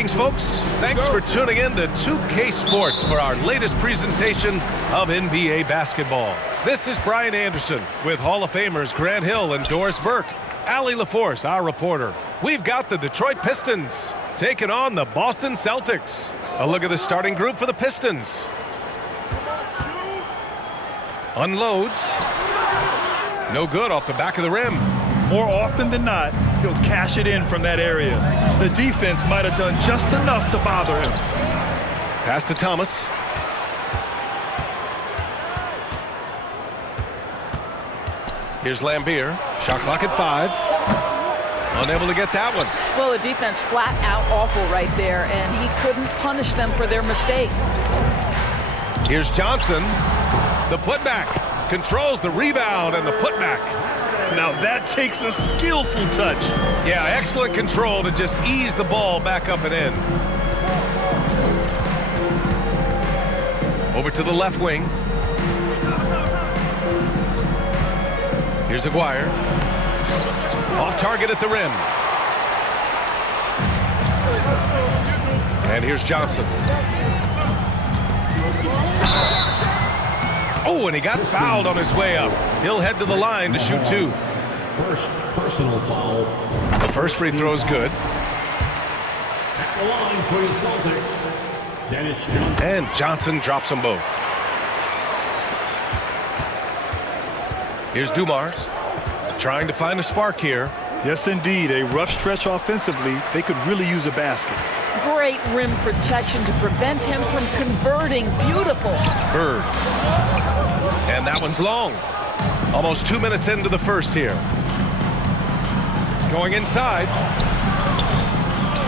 Greetings, folks. Thanks for tuning in to 2K Sports for our latest presentation of NBA basketball. This is Brian Anderson with Hall of Famers Grant Hill and Doris Burke. Allie LaForce, our reporter. We've got the Detroit Pistons taking on the Boston Celtics. A look at the starting group for the Pistons. Unloads. No good off the back of the rim. More often than not, he'll cash it in from that area. The defense might have done just enough to bother him. Pass to Thomas. Here's Lambeer. Shot clock at 5. Unable to get that one. Well, the defense flat out awful right there, and he couldn't punish them for their mistake. Here's Johnson. The putback. Controls the rebound and the putback. Now that takes a skillful touch. Yeah, excellent control to just ease the ball back up and in. Over to the left wing. Here's Aguirre. Off target at the rim. And here's Johnson. Oh, and he got fouled on his way up. He'll head to the line to shoot 2. First personal foul. The first free throw is good. At the line for the Celtics, Dennis Johnson. And Johnson drops them both. Here's Dumars trying to find a spark here. Yes, indeed. A rough stretch offensively. They could really use a basket. Great rim protection to prevent him from converting. Beautiful. Bird. And that one's long. Almost 2 minutes into the first here. Going inside.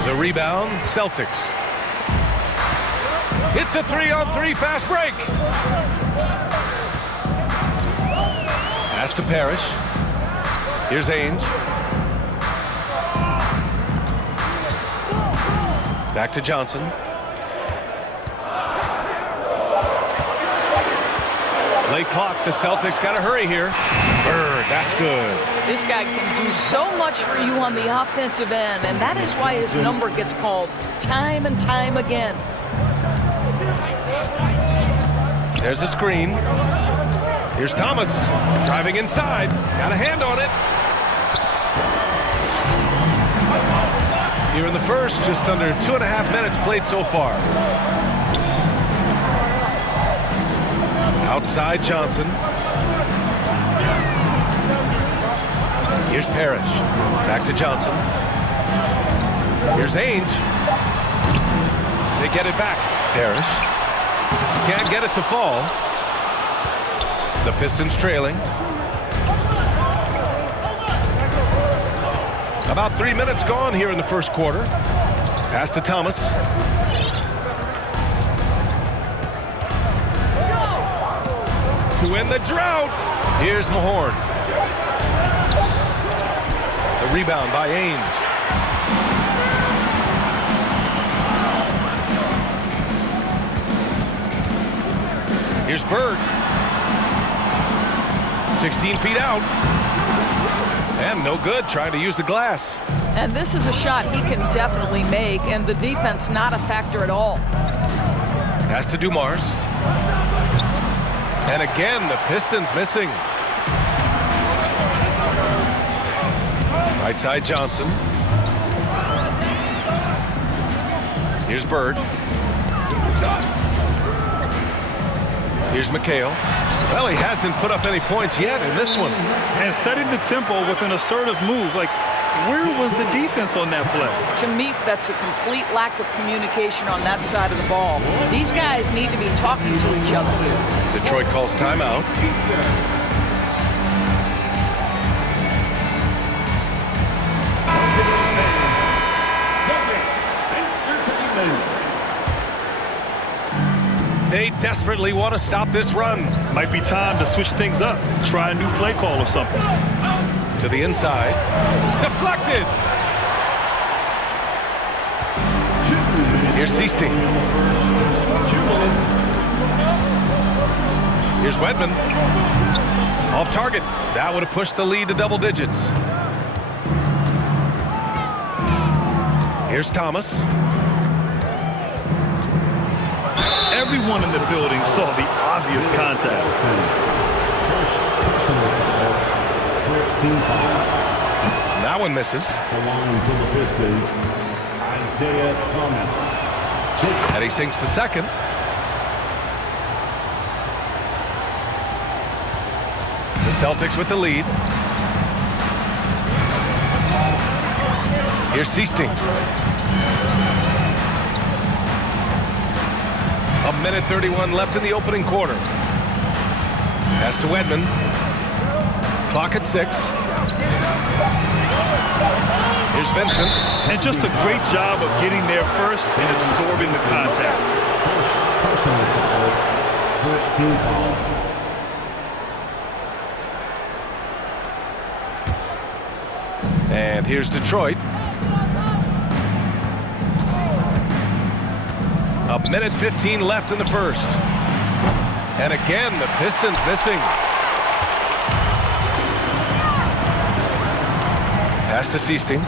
The rebound, Celtics. It's a 3-on-3 fast break. Pass to Parrish. Here's Ainge. Back to Johnson. Late clock, the Celtics got to hurry here. Bird, that's good. This guy can do so much for you on the offensive end, and that is why his number gets called time and time again. There's a screen. Here's Thomas driving inside. Got a hand on it. Here in the first, just under 2.5 minutes played so far. Outside Johnson. Here's Parrish. Back to Johnson. Here's Ainge. They get it back. Parrish. Can't get it to fall. The Pistons trailing. About 3 minutes gone here in the first quarter. Pass to Thomas. To end the drought. Here's Mahorn. The rebound by Ainge. Here's Bird. 16 feet out. And no good, trying to use the glass. And this is a shot he can definitely make, and the defense not a factor at all. Pass to Dumars. And again, the Pistons missing. Right side Johnson. Here's Bird. Here's McHale. Well, he hasn't put up any points yet in this one. And setting the tempo with an assertive move. Like, where was the defense on that play? To me, that's a complete lack of communication on that side of the ball. These guys need to be talking to each other. Detroit calls timeout. They desperately want to stop this run. Might be time to switch things up. Try a new play call or something. To the inside. Deflected. Here's Seasting. Here's Wedman. Off target. That would have pushed the lead to double digits. Here's Thomas. Everyone in the building saw the obvious contact. First team foul. That one misses. Along for the Pistons, Isiah Thomas. And he sinks the second. The Celtics with the lead. Here's Zeke. A minute 31 left in the opening quarter. Pass to Wedman. Clock at 6. Here's Vincent. And just a great job of getting there first and absorbing the contact. Personal foul. First team foul. And here's Detroit. A minute 15 left in the first. And again, the Pistons missing. Pass to Zeke.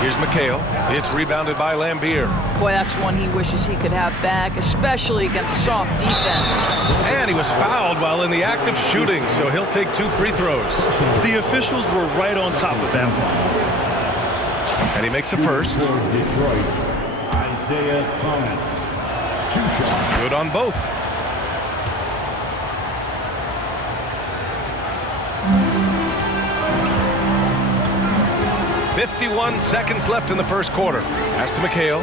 Here's McHale. It's rebounded by Lambier. Boy, that's one he wishes he could have back, especially against soft defense. And he was fouled while in the act of shooting, so he'll take 2 free throws. The officials were right on top of that one. And he makes a first. For Detroit, Isiah Thomas. 2 shots. Good on both. "51 seconds left in the first quarter." Pass to McHale.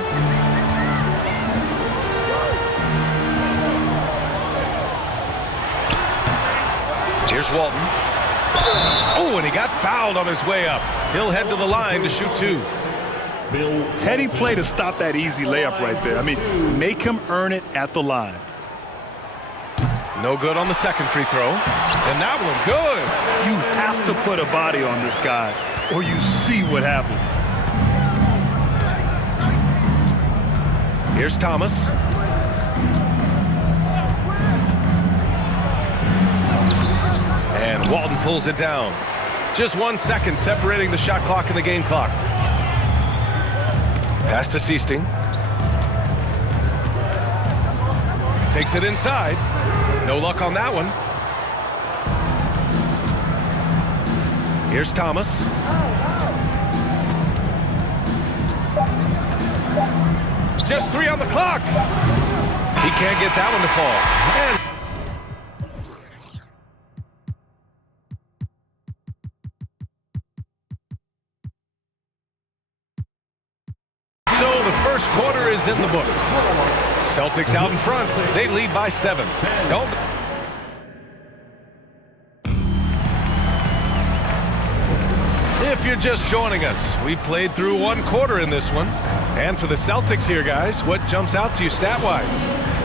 Here's Walton. Oh, and he got fouled on his way up. He'll head to the line to shoot 2. Heady play to stop that easy layup right there. I mean, make him earn it at the line. No good on the second free throw. And that one good. You have to put a body on this guy, or you see what happens. Here's Thomas. And Walton pulls it down. Just 1 second separating the shot clock and the game clock. Pass to Zeke. Takes it inside. No luck on that one. Here's Thomas. Just 3 on the clock. He can't get that one to fall. And so the first quarter is in the books. Celtics out in front. They lead by 7. Don't. If you're just joining us, we played through 1 quarter in this one. And for the Celtics here, guys, what jumps out to you stat-wise?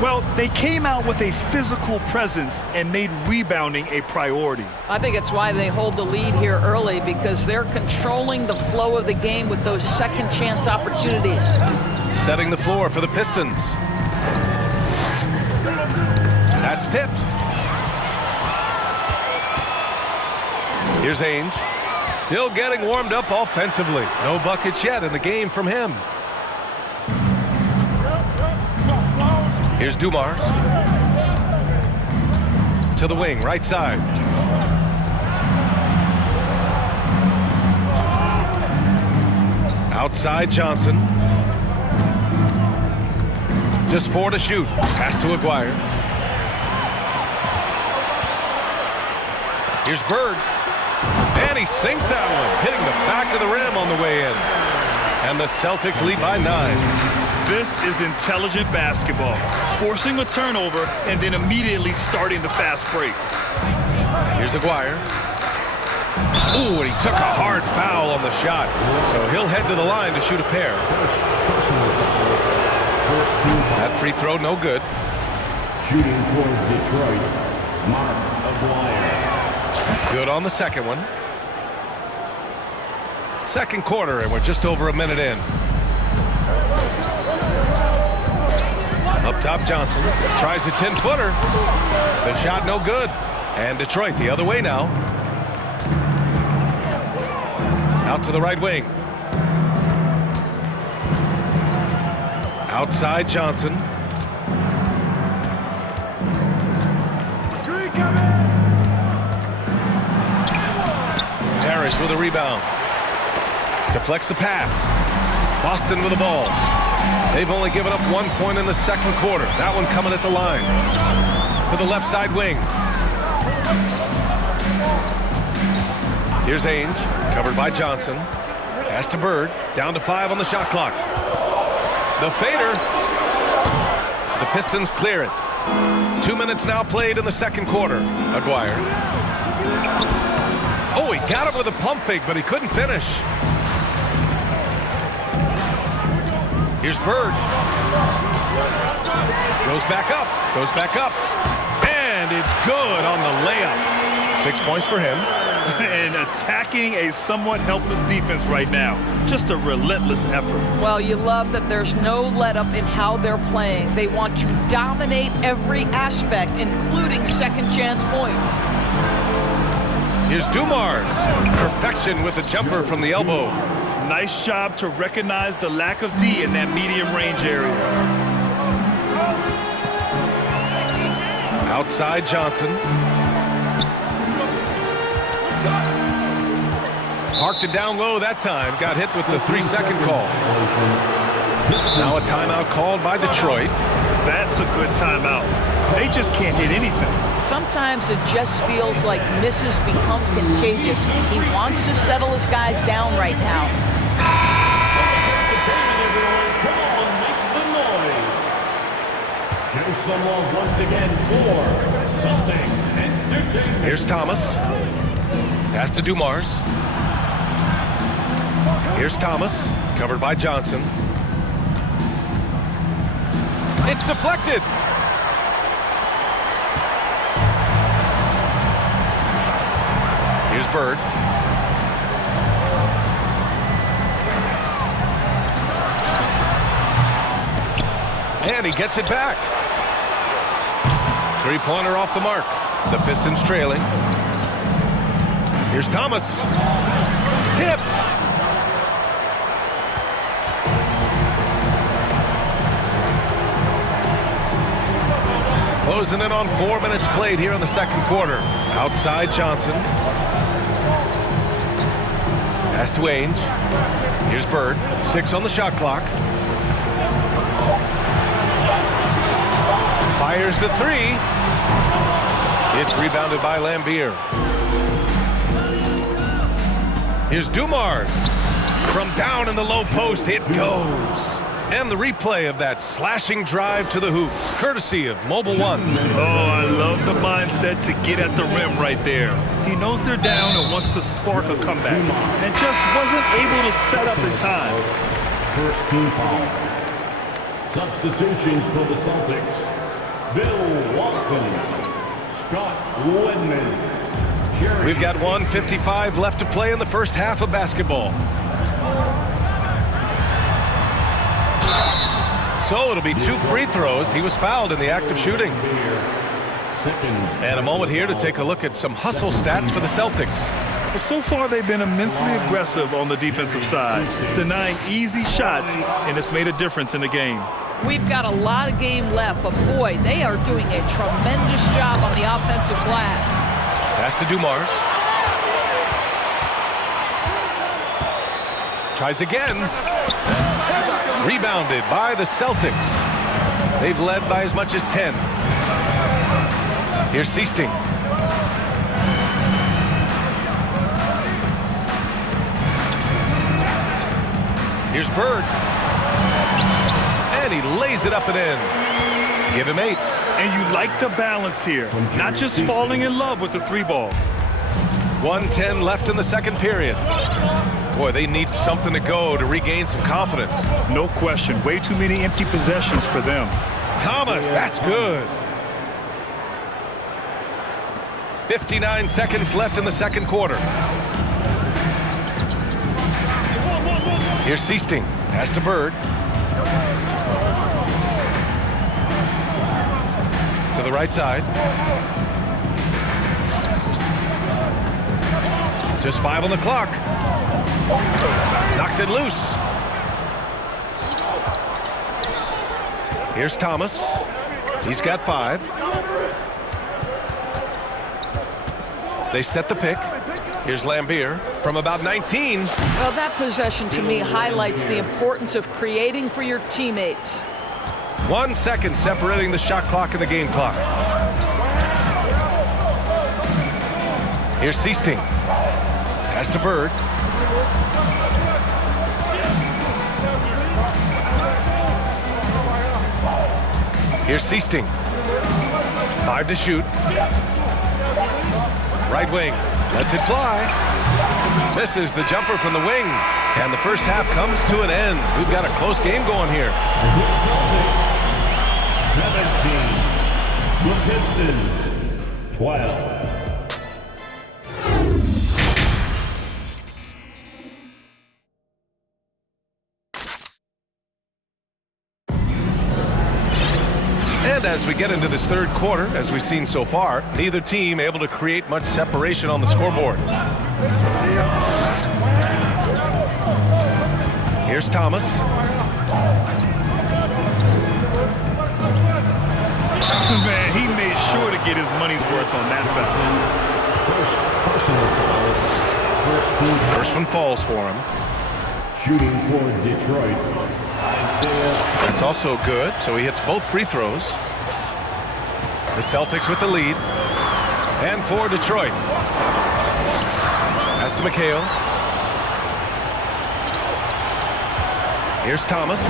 Well, they came out with a physical presence and made rebounding a priority. I think it's why they hold the lead here early, because they're controlling the flow of the game with those second chance opportunities. Setting the floor for the Pistons. That's tipped. Here's Ainge. Still getting warmed up offensively. No buckets yet in the game from him. Here's Dumars. To the wing, right side. Outside Johnson. Just 4 to shoot. Pass to Aguirre. Here's Bird. And he sinks that one, hitting the back of the rim on the way in. And the Celtics lead by 9. This is intelligent basketball. Forcing a turnover and then immediately starting the fast break. Here's Aguirre. Ooh, and he took a hard foul on the shot. So he'll head to the line to shoot a pair. That free throw, no good. Shooting for Detroit, Mark Aguirre. Good on the second one. Second quarter, and we're just over a minute in. Up top, Johnson tries a 10-footer. The shot no good. And Detroit the other way now. Out to the right wing. Outside Johnson. Harris with a rebound. Deflects the pass. Boston with the ball. They've only given up 1 point in the second quarter. That one coming at the line. To the left side wing. Here's Ainge, covered by Johnson. Pass to Bird, down to 5 on the shot clock. The fader. The Pistons clear it. 2 minutes now played in the second quarter. Aguirre. Oh, he got him with a pump fake, but he couldn't finish. Here's Bird. Goes back up, and it's good on the layup. 6 points for him. And attacking a somewhat helpless defense right now. Just a relentless effort. Well, you love that there's no let-up in how they're playing. They want to dominate every aspect, including second-chance points. Here's Dumars. Perfection with the jumper from the elbow. Nice job to recognize the lack of D in that medium range area. Outside Johnson. Parked it down low that time. Got hit with the 3-second call. Now a timeout called by Detroit. That's a good timeout. They just can't hit anything. Sometimes it just feels like misses become contagious. He wants to settle his guys down right now. Give some love once again for Celtics Entertainment. Here's Thomas. Pass to Dumars. Here's Thomas, covered by Johnson. It's deflected. Here's Bird. And he gets it back. Three-pointer off the mark. The Pistons trailing. Here's Thomas. Tipped. Closing in on 4 minutes played here in the second quarter. Outside Johnson. Pass to Ainge. Here's Bird. 6 on the shot clock. Fires the 3. It's rebounded by Lambier. Here's Dumars. From down in the low post, it goes. And the replay of that slashing drive to the hoop, courtesy of Mobile One. Oh, I love the mindset to get at the rim right there. He knows they're down and wants to spark a comeback, and just wasn't able to set up in time. First team foul. Substitutions for the Celtics. Bill Walton, Scott Woodman. We've got 1:55 left to play in the first half of basketball. So it'll be 2 free throws. He was fouled in the act of shooting. And a moment here to take a look at some hustle stats for the Celtics. But so far, they've been immensely aggressive on the defensive side, denying easy shots, and it's made a difference in the game. We've got a lot of game left, but boy, they are doing a tremendous job on the offensive glass. Pass to Dumars. Tries again. Rebounded by the Celtics. They've led by as much as 10. Here's Seasting. Here's Bird. And he lays it up and in. Give him 8. And you like the balance here, not just falling in love with the 3-ball. 1:10 left in the second period. Boy, they need something to go to regain some confidence. No question. Way too many empty possessions for them. Thomas, that's good. 59 seconds left in the second quarter. Here's Seasting. Pass to Bird. To the right side. Just 5 on the clock. Knocks it loose. Here's Thomas. He's got 5. They set the pick. Here's Lambier from about 19. Well, that possession to me highlights the importance of creating for your teammates. 1 second separating the shot clock and the game clock. Here's Seasting. Pass to Bird. Here's Seasting. 5 to shoot. Right wing. Lets it fly. Misses the jumper from the wing. And the first half comes to an end. We've got a close game going here. The Pistons, 12. And as we get into this third quarter, as we've seen so far, neither team able to create much separation on the scoreboard. Here's Thomas. Man, he made sure to get his money's worth on that foul. First one falls for him. Shooting for Detroit. That's also good, so he hits both free throws. The Celtics with the lead. And for Detroit. Pass to McHale. Here's Thomas.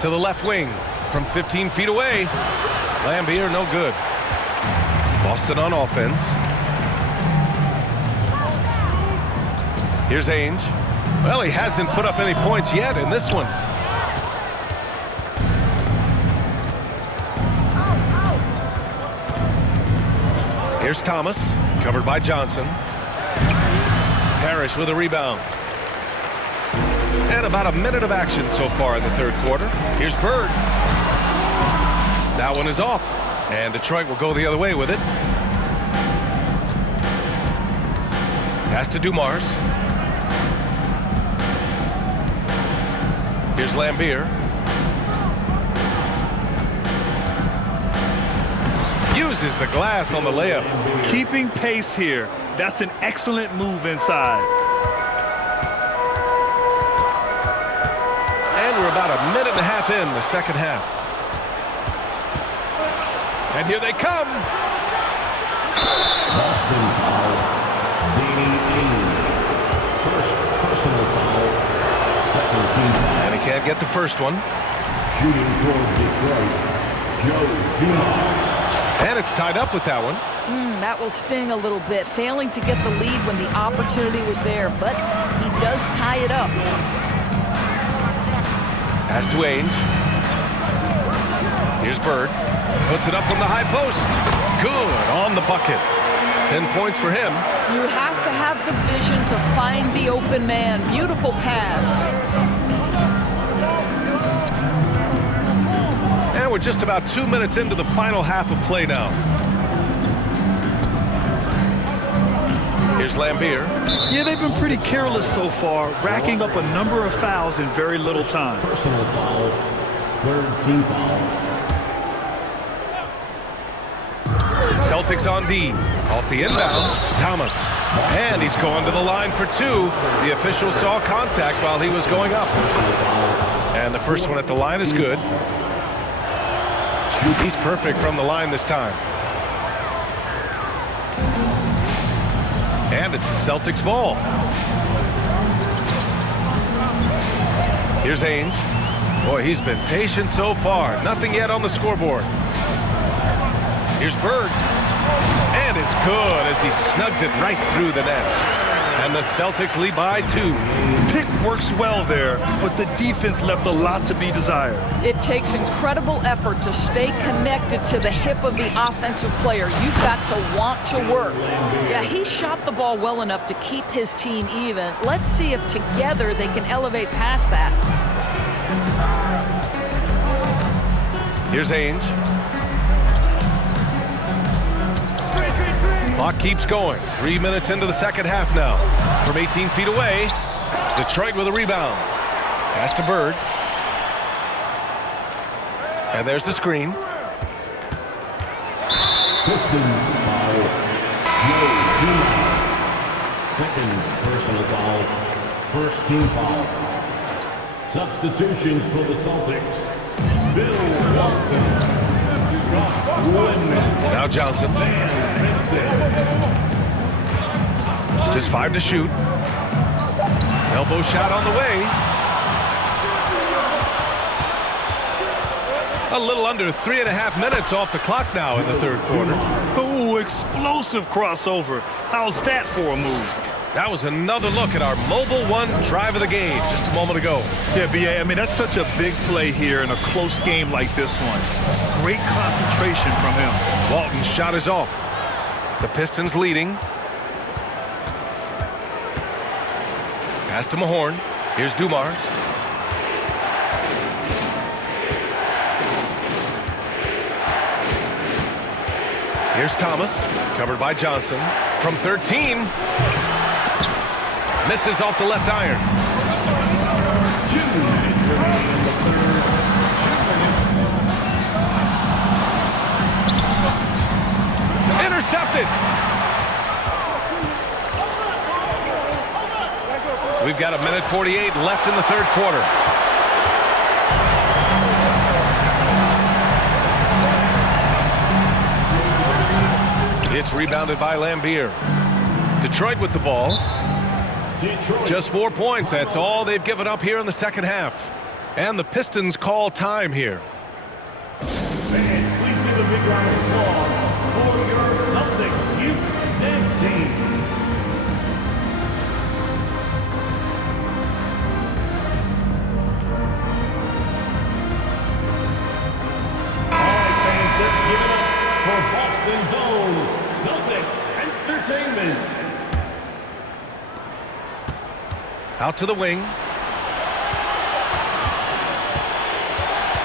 To the left wing from 15 feet away. Lambier, no good. Boston on offense. Here's Ainge. Well, he hasn't put up any points yet in this one. Here's Thomas, covered by Johnson. Parrish with a rebound. And about a minute of action so far in the third quarter. Here's Bird. That one is off. And Detroit will go the other way with it. Pass to Dumars. Here's Lambier. Uses the glass on the layup. Keeping pace here. That's an excellent move inside. And we're about a minute and a half in the second half. And here they come. Boston foul. Danny Ainge. First personal foul. Second team foul. And he can't get the first one. Shooting for Detroit. Joe Dumars. And it's tied up with that one. That will sting a little bit, failing to get the lead when the opportunity was there, but he does tie it up. Pass to Ainge. Here's Bird. Puts it up from the high post. Good on the bucket. 10 points for him. You have to have the vision to find the open man. Beautiful pass. And we're just about 2 minutes into the final half of play now. Here's Lambier. Yeah, they've been pretty careless so far, racking up a number of fouls in very little time. Personal foul. Third team foul. Celtics on D. Off the inbound, Thomas. And he's going to the line for 2. The official saw contact while he was going up. And the first one at the line is good. He's perfect from the line this time. And it's the Celtics ball. Here's Ainge. Boy, he's been patient so far. Nothing yet on the scoreboard. Here's Bird. And it's good as he snugs it right through the net. And the Celtics lead by 2. Pick works well there, but the defense left a lot to be desired. It takes incredible effort to stay connected to the hip of the offensive player. You've got to want to work. Yeah, he shot the ball well enough to keep his team even. Let's see if together they can elevate past that. Here's Ainge. Clock keeps going. 3 minutes into the second half now. From 18 feet away, Detroit with a rebound. Pass to Bird. And there's the screen. Pistons foul. Second personal foul. First team foul. Substitutions for the Celtics. Bill Walton. Scott Woodman. Now Johnson. Just 5 to shoot. Elbow shot on the way. A little under 3.5 minutes off the clock now in the third quarter. Oh, explosive crossover. How's that for a move? That was another look at our Mobile One drive of the game just a moment ago. Yeah, B.A., I mean, that's such a big play here in a close game like this one. Great concentration from him. Walton's shot is off. The Pistons leading. Pass to Mahorn. Here's Dumars. Here's Thomas, covered by Johnson. From 13. Misses off the left iron. Intercepted. We've got 1:48 left in the third quarter. It's rebounded by Lambier. Detroit with the ball. Just 4 points. That's all they've given up here in the second half. And the Pistons call time here. Please give a big round of applause for your Celtics youth dance team. All right, fans, let's give it up for Boston's own Celtics Entertainment. Out to the wing.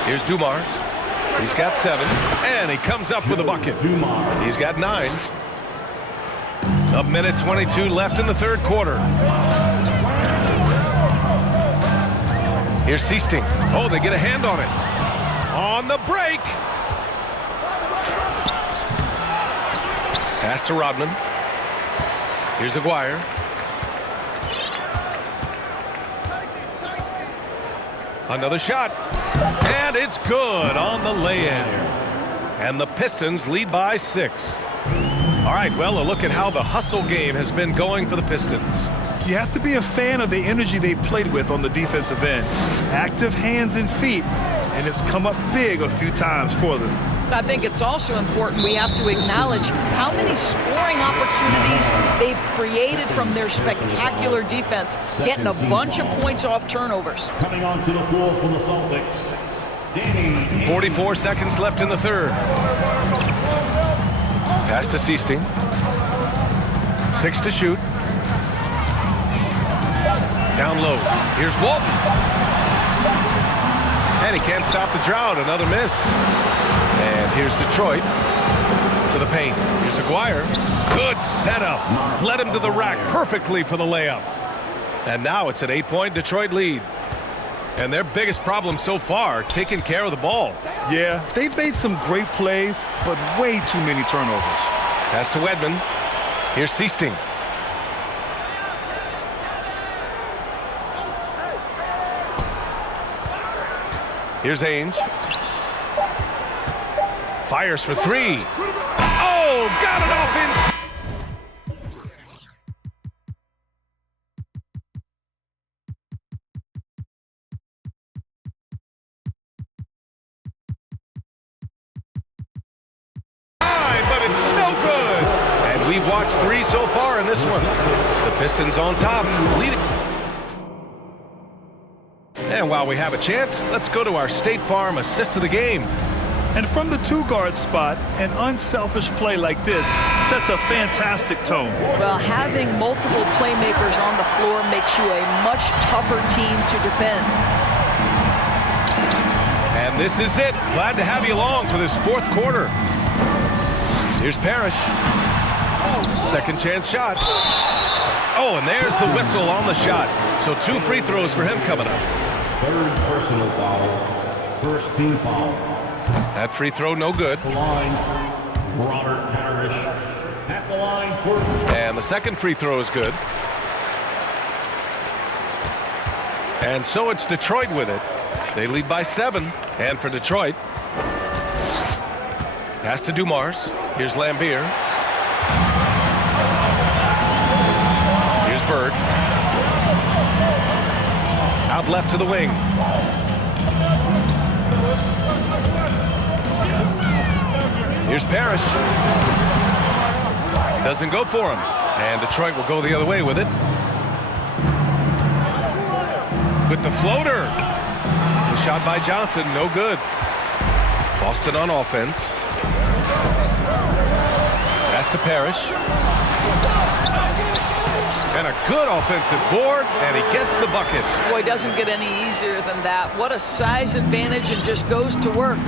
Here's Dumars. He's got 7. And he comes up with a bucket. He's got 9. 1:22 left in the third quarter. Here's Seasting. Oh, they get a hand on it. On the break. Pass to Rodman. Here's Aguirre. Another shot. And it's good on the lay-in. And the Pistons lead by 6. All right, well, a look at how the hustle game has been going for the Pistons. You have to be a fan of the energy they've played with on the defensive end. Active hands and feet, and it's come up big a few times for them. I think it's also important we have to acknowledge how many scoring opportunities they've created from their spectacular defense, getting a bunch of points off turnovers. Coming onto the floor for the Celtics, Danny. 44 seconds left in the third. Pass to Seasting. 6 to shoot. Down low. Here's Walton. And he can't stop the drought. Another miss. And here's Detroit to the paint. Here's Aguirre. Good setup. Led him to the rack perfectly for the layup. And now it's an 8-point Detroit lead. And their biggest problem so far, taking care of the ball. Yeah, they've made some great plays, but way too many turnovers. Pass to Wedman. Here's Seasting. Here's Ainge. Fires for 3. Oh, got it off in. But it's no good. And we've watched 3 so far in this one. The Pistons on top, leading. And while we have a chance, let's go to our State Farm assist of the game. And from the 2-guard spot, an unselfish play like this sets a fantastic tone. Well, having multiple playmakers on the floor makes you a much tougher team to defend. And this is it. Glad to have you along for this fourth quarter. Here's Parrish. Second chance shot. Oh, and there's the whistle on the shot. So 2 free throws for him coming up. third personal foul. First team foul. That free throw no good. The line, Robert Parrish. At the line for... And the second free throw is good. And so it's Detroit with it. They lead by 7. And for Detroit, pass to Dumars. Here's Lambier. Here's Bird. Out left to the wing. Here's Parrish. Doesn't go for him. And Detroit will go the other way with it. With the floater. The shot by Johnson, no good. Boston on offense. Pass to Parrish. And a good offensive board, and he gets the bucket. Boy, doesn't get any easier than that. What a size advantage, and just goes to work.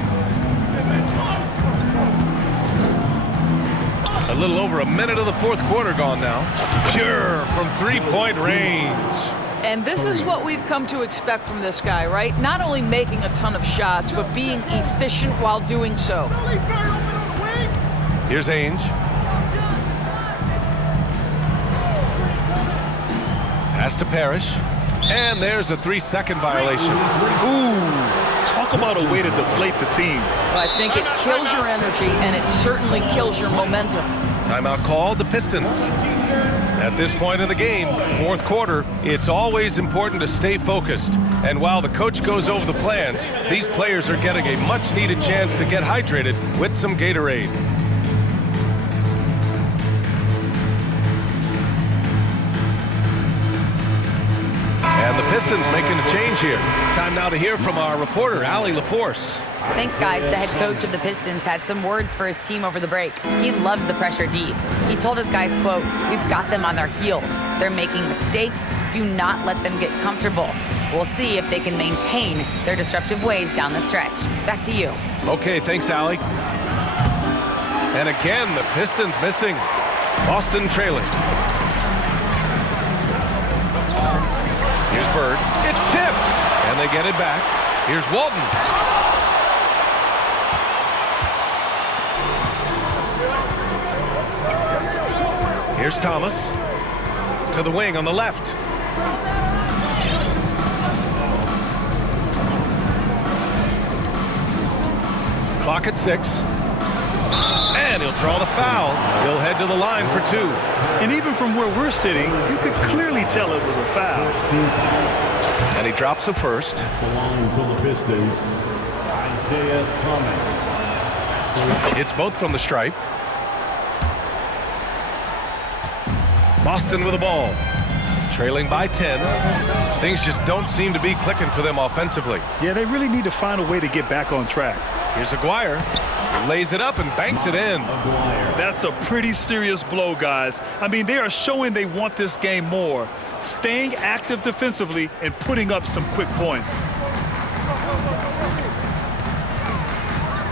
A little over a minute of the fourth quarter gone now. Pure from three-point range. And this is what we've come to expect from this guy, right? Not only making a ton of shots, but being efficient while doing so. Here's Ainge. Pass to Parrish. And there's a 3-second violation. Ooh, talk about a way to deflate the team. Well, I think it kills your energy, and it certainly kills your momentum. Timeout called, the Pistons. At this point in the game, fourth quarter, it's always important to stay focused. And while the coach goes over the plans, these players are getting a much-needed chance to get hydrated with some Gatorade. And the Pistons making a change here. Time now to hear from our reporter, Allie LaForce. Thanks, guys. The head coach of the Pistons had some words for his team over the break. He loves the pressure deep. He told his guys, quote, "We've got them on their heels. They're making mistakes. Do not let them get comfortable. We'll see if they can maintain their disruptive ways down the stretch." Back to you. Okay, thanks, Allie. And again, the Pistons missing. Boston trailing. Here's Bird. It's tipped. And they get it back. Here's Walton. Here's Thomas. To the wing on the left. Clock at 6. And he'll draw the foul. He'll head to the line for 2. And even from where we're sitting, you could clearly tell it was a foul. And he drops the first. The line for the Pistons, Isiah Thomas. It's both from the stripe. Boston with the ball. Trailing by 10. Things just don't seem to be clicking for them offensively. Yeah, they really need to find a way to get back on track. Here's Aguirre. He lays it up and banks it in. That's a pretty serious blow, guys. I mean, they are showing they want this game more. Staying active defensively and putting up some quick points.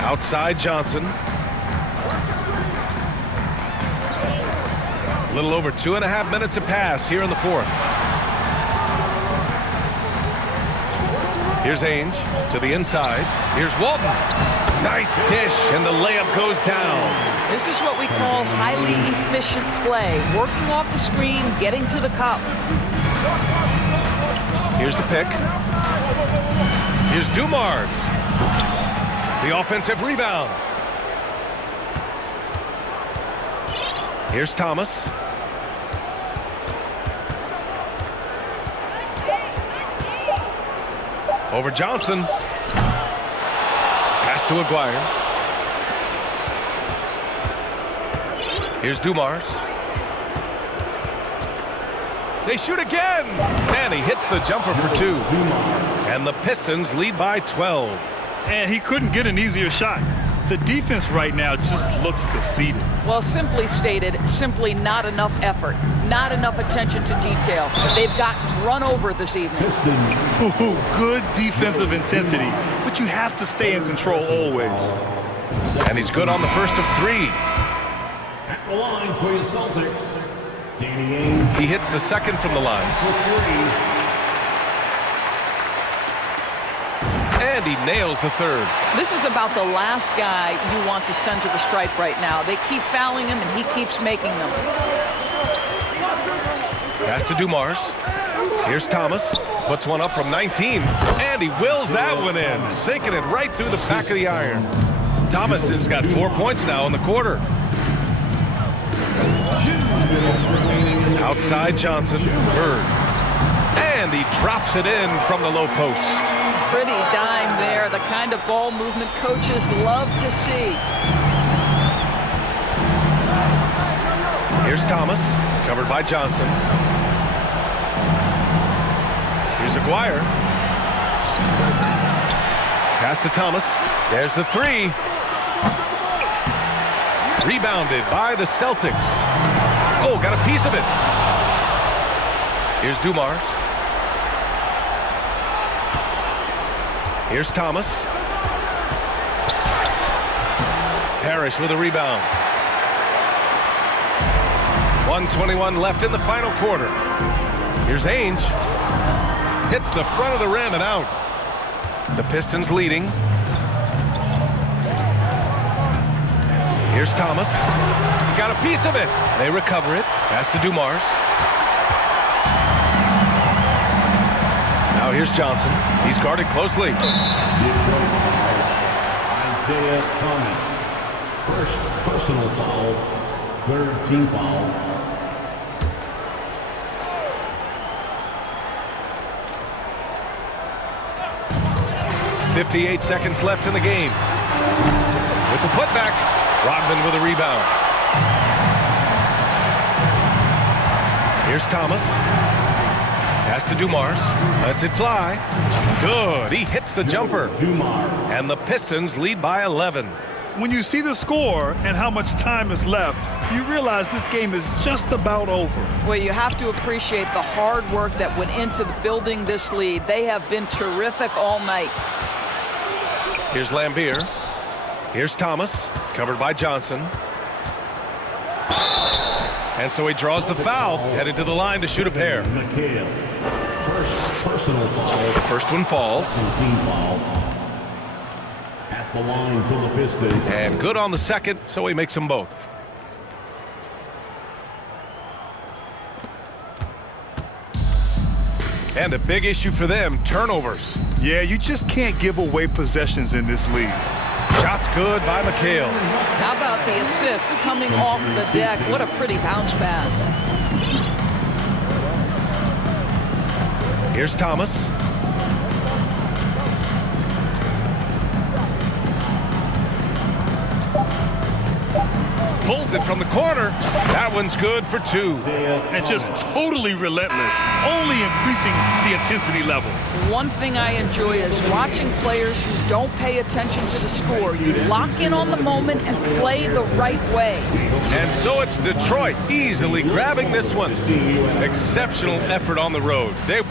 Outside Johnson. A little over 2.5 minutes have passed here in the fourth. Here's Ainge to the inside. Here's Walton. Nice dish, and the layup goes down. This is what we call highly efficient play. Working off the screen, getting to the cup. Here's the pick. Here's Dumars. The offensive rebound. Here's Thomas. Over Johnson. Pass to Aguirre. Here's Dumars. They shoot again. And he hits the jumper for 2. And the Pistons lead by 12. And he couldn't get an easier shot. The defense right now just looks defeated. Well, simply stated, simply not enough effort, not enough attention to detail. They've gotten run over this evening. Ooh, good defensive intensity, but you have to stay in control always. And he's good on the first of 3. At the line for your Celtics, Danny Ainge He hits the second from the line. for 3. And he nails the third. This is about the last guy you want to send to the stripe right now. They keep fouling him, and he keeps making them. Pass to Dumars. Here's Thomas. Puts one up from 19. And he wills that one in. Sinking it right through the back of the iron. Thomas has got 4 points now in the quarter. Outside Johnson. Bird. And he drops it in from the low post. Pretty dime there. The kind of ball movement coaches love to see. Here's Thomas. Covered by Johnson. Here's Aguirre. Pass to Thomas. There's the three. Rebounded by the Celtics. Oh, got a piece of it. Here's Dumars. Here's Thomas. Parrish with a rebound. 1:21 left in the final quarter. Here's Ainge. Hits the front of the rim and out. The Pistons leading. Here's Thomas. Got a piece of it. They recover it. Pass to Dumars. Now here's Johnson. He's guarded closely. Isiah Thomas. First personal foul. Third team foul. .58 seconds left in the game. With the putback, Rodman with a rebound. Here's Thomas. Pass to Dumars. Lets it fly. Good. He hits the jumper. And the Pistons lead by 11. When you see the score and how much time is left, you realize this game is just about over. Well, you have to appreciate the hard work that went into building this lead. They have been terrific all night. Here's Lambier. Here's Thomas, covered by Johnson. And so he draws the foul, headed to the line to shoot a pair. First personal foul. The first one falls. Team foul. At the line for the Pistons. And good on the second, so he makes them both. And a big issue for them, turnovers. Yeah, you just can't give away possessions in this league. Shots good by McHale. How about the assist coming off the deck? What a pretty bounce pass. Here's Thomas. Pulls it from the corner. That one's good for two. And just totally relentless, only increasing the intensity level. One thing I enjoy is watching players who don't pay attention to the score. You lock in on the moment and play the right way. And so it's Detroit easily grabbing this one. Exceptional effort on the road. They